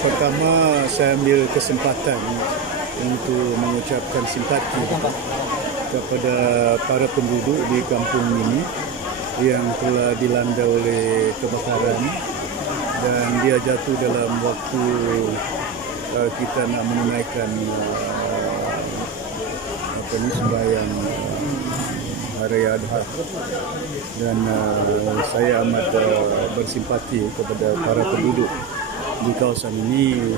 Pertama, saya ambil kesempatan untuk mengucapkan simpati kepada para penduduk di kampung ini yang telah dilanda oleh kebakaran dan dia jatuh dalam waktu kita nak menunaikan sembahyang Hari Adha, dan saya amat bersimpati kepada para penduduk di kawasan ini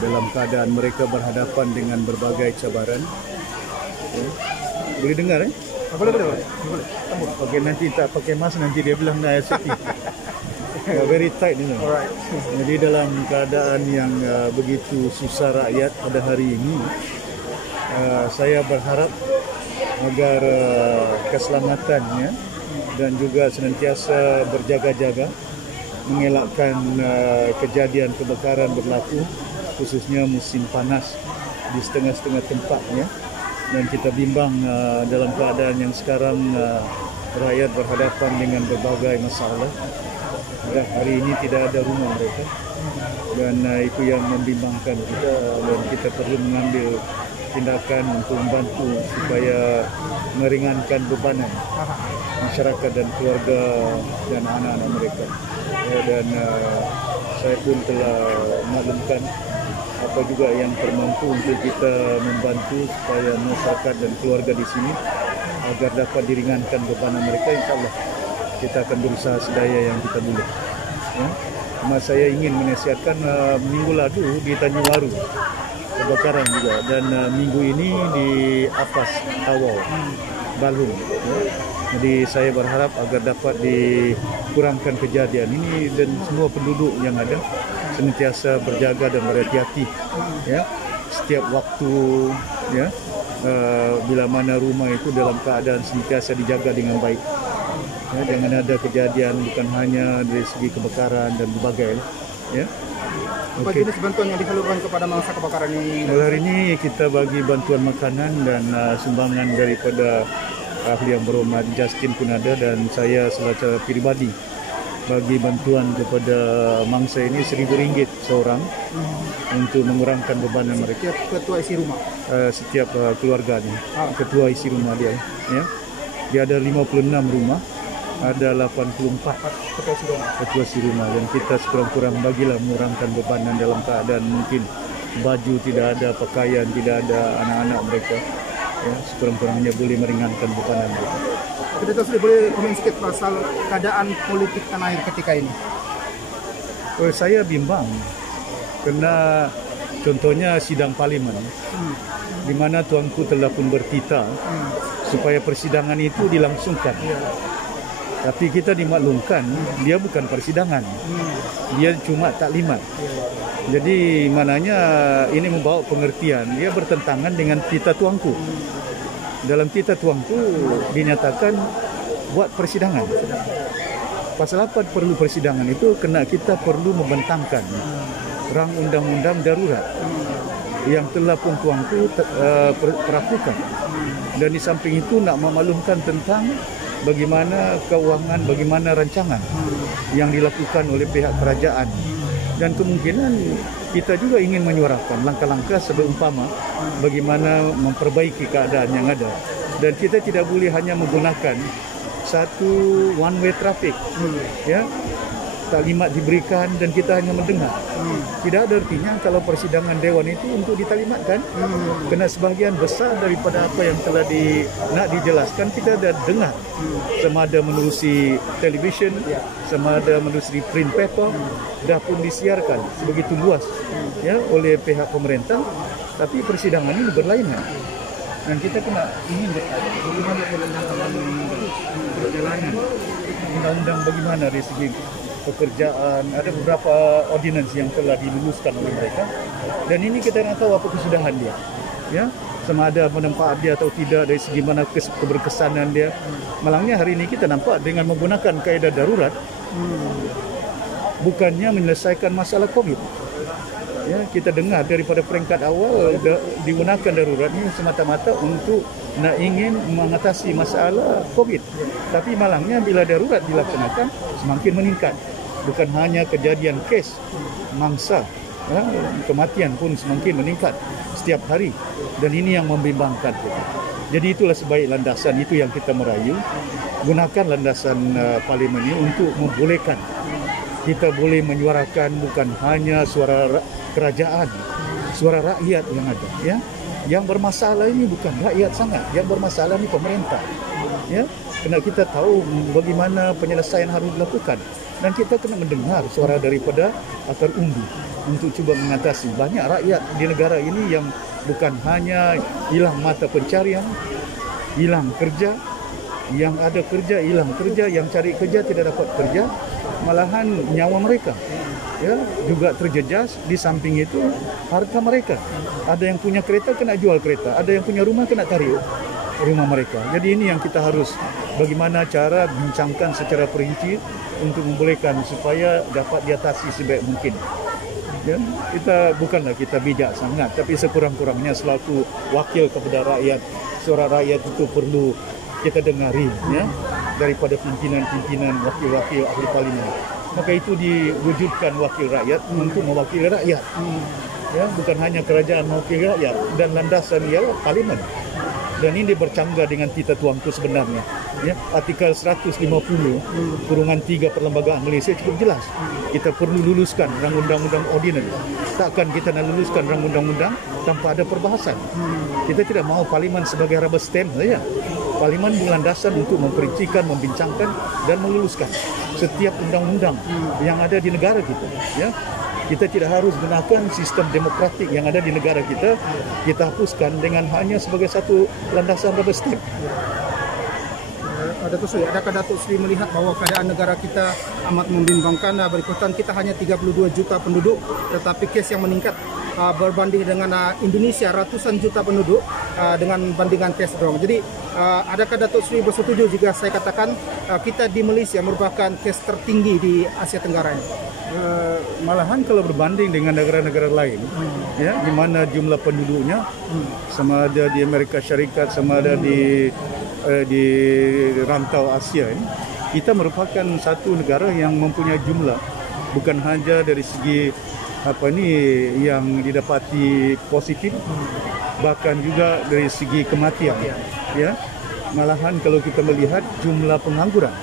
dalam keadaan mereka berhadapan dengan berbagai cabaran. Boleh dengar Boleh. Okey, nanti tak pakai mask nanti dia bilang dah SOP. Very tight ini. Alright. Jadi dalam keadaan yang begitu susah rakyat pada hari ini, saya berharap agar keselamatannya dan juga senantiasa berjaga-jaga mengelakkan kejadian kebakaran berlaku, khususnya musim panas di setengah-setengah tempatnya. Dan kita bimbang dalam keadaan yang sekarang rakyat berhadapan dengan berbagai masalah. Dan hari ini tidak ada rumah mereka, dan itu yang membimbangkan kita, dan kita perlu mengambil tindakan untuk membantu supaya meringankan bebanan masyarakat dan keluarga dan anak-anak mereka. Dan saya pun telah maklumkan apa juga yang termampu untuk kita membantu supaya masyarakat dan keluarga di sini agar dapat diringankan bebanan mereka. InsyaAllah kita akan berusaha sedaya yang kita boleh. Saya ingin menasihatkan minggu lalu di Tanjung Waru kebakaran juga, dan minggu ini di Apas Awal Balung. Jadi saya berharap agar dapat dikurangkan kejadian ini dan semua penduduk yang ada senantiasa berjaga dan berhati-hati setiap waktu bila mana rumah itu dalam keadaan senantiasa dijaga dengan baik. Jangan ada kejadian bukan hanya dari segi kebakaran dan berbagai. Apa jenis bantuan yang disalurkan kepada mangsa kebakaran ini? Hari ini kita bagi bantuan makanan dan sumbangan daripada ahli yang berhormat Justin pun ada, dan saya secara pribadi bagi bantuan kepada mangsa ini RM1,000 seorang untuk mengurangkan bebanan mereka. Setiap ketua isi rumah? Setiap keluarga ni, ketua isi rumah dia. Dia ada 56 rumah, ada 84 ketua isi rumah, dan kita sekurang-kurang bagilah mengurangkan bebanan dalam keadaan mungkin baju tidak ada, pakaian tidak ada, anak-anak mereka sekurang-kurangnya boleh meringankan bebanan mereka. Kita sudah boleh komen sikit pasal keadaan politik tanah air ketika ini? Saya bimbang kerana contohnya sidang parlimen di mana tuanku telah pun bertitah supaya persidangan itu dilangsungkan. Tapi kita dimaklumkan dia bukan persidangan, dia cuma taklimat. Jadi maknanya ini membawa pengertian dia bertentangan dengan titah tuanku. Dalam titah tuanku dinyatakan buat persidangan. Pasal apa perlu persidangan itu? Kerana kita perlu membentangkan rang undang-undang darurat yang telah pun tuanku perakukan. Dan di samping itu nak memaklumkan tentang bagaimana keuangan, bagaimana rancangan yang dilakukan oleh pihak kerajaan. Dan kemungkinan kita juga ingin menyuarakan langkah-langkah seumpama bagaimana memperbaiki keadaan yang ada. Dan kita tidak boleh hanya menggunakan satu one way traffic. Taklimat diberikan dan kita hanya mendengar. Tidak ada artinya kalau persidangan dewan itu untuk ditalimatkan. Kerana sebahagian besar daripada apa yang telah nak dijelaskan kita dah dengar. Sama ada menerusi televisyen, sama ada menerusi print paper, dah pun disiarkan sebegitu luas oleh pihak pemerintah. Tapi persidangan ini berlainan. Dan kita kena ingin bagaimana perjalanan undang-undang, bagaimana dari segi pekerjaan, ada beberapa ordinance yang telah diluluskan oleh mereka, dan ini kita nak tahu apa kesudahan dia, sama ada manfaat dia atau tidak dari segi mana keberkesanan dia. Malangnya hari ini kita nampak dengan menggunakan kaedah darurat bukannya menyelesaikan masalah COVID. Kita dengar daripada peringkat awal digunakan darurat ini semata-mata untuk nak ingin mengatasi masalah COVID. Tapi malangnya bila darurat dilaksanakan semakin meningkat. bukan hanya kejadian kes mangsa, kematian pun semakin meningkat setiap hari, dan ini yang membimbangkan kita. Jadi itulah sebaik landasan itu yang kita merayu, gunakan landasan parlimen ini untuk membolehkan kita boleh menyuarakan bukan hanya suara kerajaan, suara rakyat yang ada, ya. Yang bermasalah ini bukan rakyat sangat, yang bermasalah ini pemerintah, ya. Kena kita tahu bagaimana penyelesaian harus dilakukan, dan kita kena mendengar suara daripada akar umbi untuk cuba mengatasi. Banyak rakyat di negara ini yang bukan hanya hilang mata pencarian, hilang kerja, yang ada kerja hilang kerja, yang cari kerja tidak dapat kerja, malahan nyawa mereka, ya, juga terjejas. Di samping itu harta mereka, ada yang punya kereta kena jual kereta, ada yang punya rumah kena tarik rumah mereka. Jadi ini yang kita harus bagaimana cara bincangkan secara perinci untuk membolehkan supaya dapat diatasi sebaik mungkin. Ya, kita bukanlah kita bijak sangat, tapi sekurang-kurangnya selaku wakil kepada rakyat, suara rakyat itu perlu kita dengari, ya, daripada pimpinan-pimpinan, wakil-wakil ahli parlimen. Maka itu diwujudkan wakil rakyat untuk mewakili rakyat, ya, bukan hanya kerajaan mewakili rakyat, dan landasan ialah parlimen. Dan ini bercanggah dengan tita tuanku sebenarnya, ya. Artikel 150 kurungan 3 Perlembagaan Malaysia cukup jelas. Kita perlu luluskan rang undang-undang ordinary. Takkan kita nak luluskan rang undang-undang tanpa ada perbahasan. Kita tidak mahu parlimen sebagai rubber stamp saja. Parlimen berlandasan untuk memperincikan, membincangkan dan meluluskan setiap undang-undang yang ada di negara kita, ya. Kita tidak harus gunakan sistem demokratik yang ada di negara kita. Kita hapuskan dengan hanya sebagai satu landasan rubber stamp. Datuk Seri, adakah Datuk Seri melihat bahawa keadaan negara kita amat membimbangkan? Berikutan kita hanya 32 juta penduduk, tetapi kes yang meningkat berbanding dengan Indonesia ratusan juta penduduk dengan bandingan kes dorong. Jadi adakah Datuk Seri bersetuju jika saya katakan kita di Malaysia merupakan kes tertinggi di Asia Tenggara ini? Malahan kalau berbanding dengan negara-negara lain, ya, di mana jumlah penduduknya sama ada di Amerika Syarikat, sama ada di rantau Asia ini, kita merupakan satu negara yang mempunyai jumlah bukan hanya dari segi yang didapati positif, bahkan juga dari segi kematian, ya. Malahan kalau kita melihat jumlah pengangguran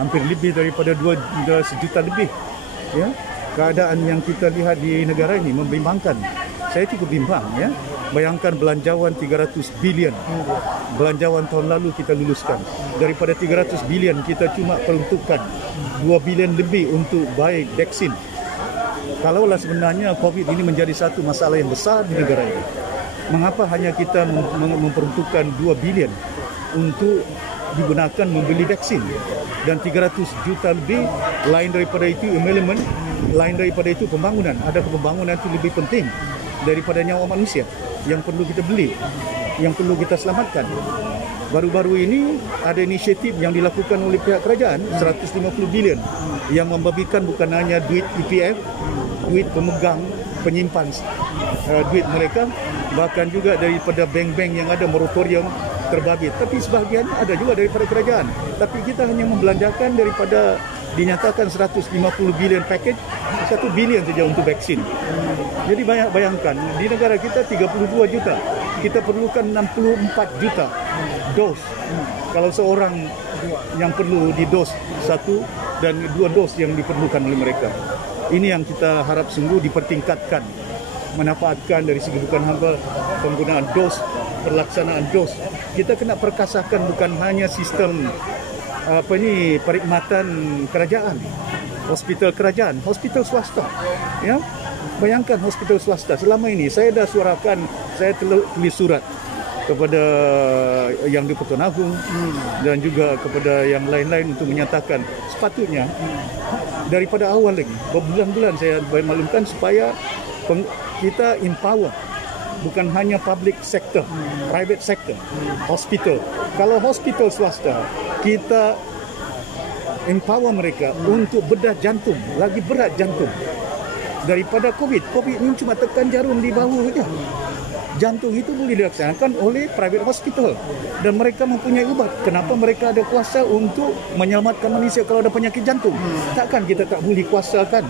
hampir lebih daripada 2 juta lebih, ya. Keadaan yang kita lihat di negara ini membimbangkan. Saya cukup bimbang, ya. Bayangkan belanjawan 300 bilion. Belanjawan tahun lalu kita luluskan. Daripada 300 bilion kita cuma peruntukkan 2 bilion lebih untuk baik vaksin. Kalaulah sebenarnya COVID ini menjadi satu masalah yang besar di negara ini, mengapa hanya kita memperuntukkan 2 bilion untuk digunakan membeli vaksin, dan 300 juta lebih lain daripada itu elemen, lain daripada itu pembangunan. Adakah pembangunan itu lebih penting daripada nyawa manusia yang perlu kita beli, yang perlu kita selamatkan? Baru-baru ini ada inisiatif yang dilakukan oleh pihak kerajaan 150 bilion yang membabikan bukan hanya duit EPF, duit pemegang penyimpan duit mereka, bahkan juga daripada bank-bank yang ada moratorium terbabit, tapi sebahagiannya ada juga daripada kerajaan. Tapi kita hanya membelanjakan daripada dinyatakan 150 bilion package, 1 bilion saja untuk vaksin. Jadi bayangkan di negara kita 32 juta, kita perlukan 64 juta dos. Kalau seorang yang perlu di dos 1 dan 2 dos yang diperlukan oleh mereka. Ini yang kita harap sungguh dipertingkatkan, manfaatkan dari segi bukan hanya penggunaan dos, pelaksanaan dos. Kita kena perkasakan bukan hanya sistem perkhidmatan kerajaan, hospital kerajaan, hospital swasta, ya. Bayangkan hospital swasta. Selama ini saya dah suarakan, saya tulis surat kepada Yang di-Pertuan Agong dan juga kepada yang lain-lain untuk menyatakan sepatutnya daripada awal lagi, berbulan-bulan saya maklumkan supaya kita empower bukan hanya public sector, private sector, hospital. Kalau hospital swasta, kita empower mereka untuk bedah jantung, lagi berat jantung daripada COVID. COVID ini cuma tekan jarum di bahu saja. Jantung itu boleh dilaksanakan oleh private hospital dan mereka mempunyai ubat. Kenapa mereka ada kuasa untuk menyelamatkan manusia kalau ada penyakit jantung? Takkan kita tak boleh kuasakan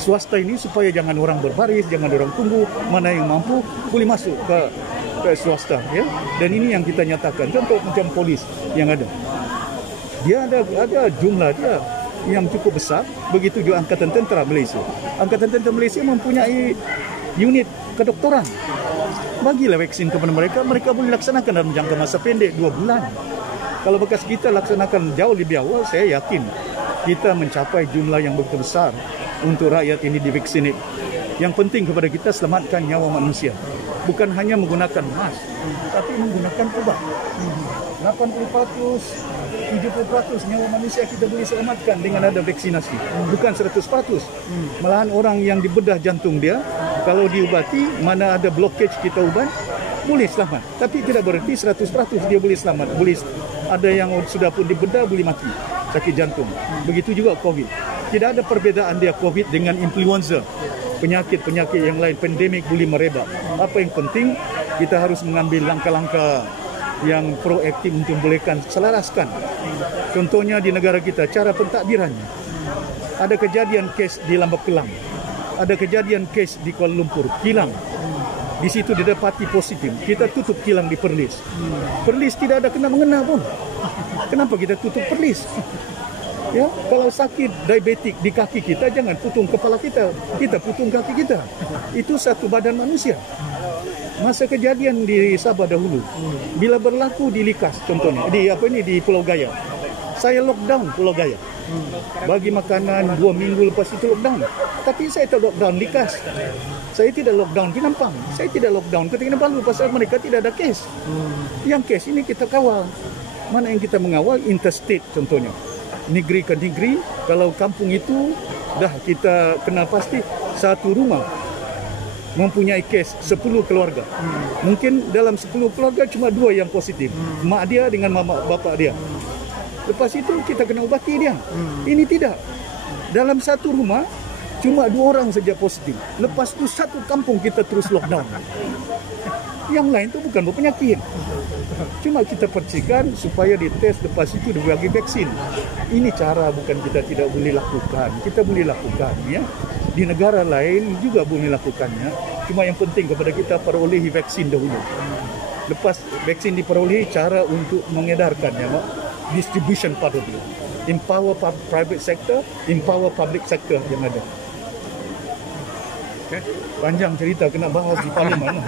swasta ini supaya jangan orang berbaris, jangan orang tunggu, mana yang mampu boleh masuk ke swasta, ya. Dan ini yang kita nyatakan. Contoh macam polis yang ada, dia ada jumlah dia yang cukup besar. Begitu juga Angkatan Tentera Malaysia. Angkatan Tentera Malaysia mempunyai unit kedoktoran. Bagilah vaksin kepada mereka, mereka boleh laksanakan dalam jangka masa pendek 2 bulan. Kalau bekas kita laksanakan jauh lebih awal, saya yakin kita mencapai jumlah yang begitu besar untuk rakyat ini divaksinasi. Yang penting kepada kita selamatkan nyawa manusia. Bukan hanya menggunakan mask, tapi menggunakan obat. 80%, 70% nyawa manusia kita boleh selamatkan dengan ada vaksinasi. Bukan 100%. Malahan orang yang dibedah jantung dia, kalau diubati, mana ada blockage kita ubat, boleh selamat. Tapi tidak berarti 100% dia boleh selamat. Boleh ada yang sudah pun dibedah boleh mati sakit jantung. Begitu juga COVID. Tidak ada perbezaan dia COVID dengan influenza. Penyakit-penyakit yang lain, pandemik boleh merebak. Apa yang penting, kita harus mengambil langkah-langkah yang proaktif untuk membolehkan selaraskan. Contohnya di negara kita, cara pentadbirannya. Ada kejadian kes di Lambak Kelang. Ada kejadian kes di Kuala Lumpur, kilang. Di situ didapati positif. Kita tutup kilang di Perlis. Perlis tidak ada kena-mengena pun. Kenapa kita tutup Perlis? Ya, kalau sakit diabetik di kaki kita, jangan putung kepala kita. Kita putung kaki kita. Itu satu badan manusia. Masa kejadian di Sabah dahulu, bila berlaku di Likas contohnya, di Pulau Gaya. Saya lockdown Pulau Gaya. Bagi makanan 2 minggu lepas itu lockdown. Tapi saya tak lockdown Likas. Saya tidak lockdown Pinampang. Saya tidak lockdown Kota Kinabalu pasal mereka tidak ada kes. Yang kes ini kita kawal. Mana yang kita mengawal? Interstate contohnya. Negeri ke negeri, kalau kampung itu dah kita kenal pasti satu rumah mempunyai kes 10 keluarga. Mungkin dalam 10 keluarga cuma 2 yang positif. Mak dia dengan mama bapak dia. Lepas itu kita kena ubati dia. Ini tidak. Dalam satu rumah cuma 2 orang saja positif. Lepas itu satu kampung kita terus lockdown. Yang lain itu bukan berpenyakit. Cuma kita percikan supaya dites, lepas itu dibagi vaksin. Ini cara bukan kita tidak boleh lakukan. Kita boleh lakukan, ya. Di negara lain juga boleh lakukannya. Cuma yang penting kepada kita perolehi vaksin dahulu. Lepas vaksin diperolehi, cara untuk mengedarkannya, distribution part of it. Empower private sector, empower public sector yang ada. Okay. Panjang cerita kena bahas di parlimen.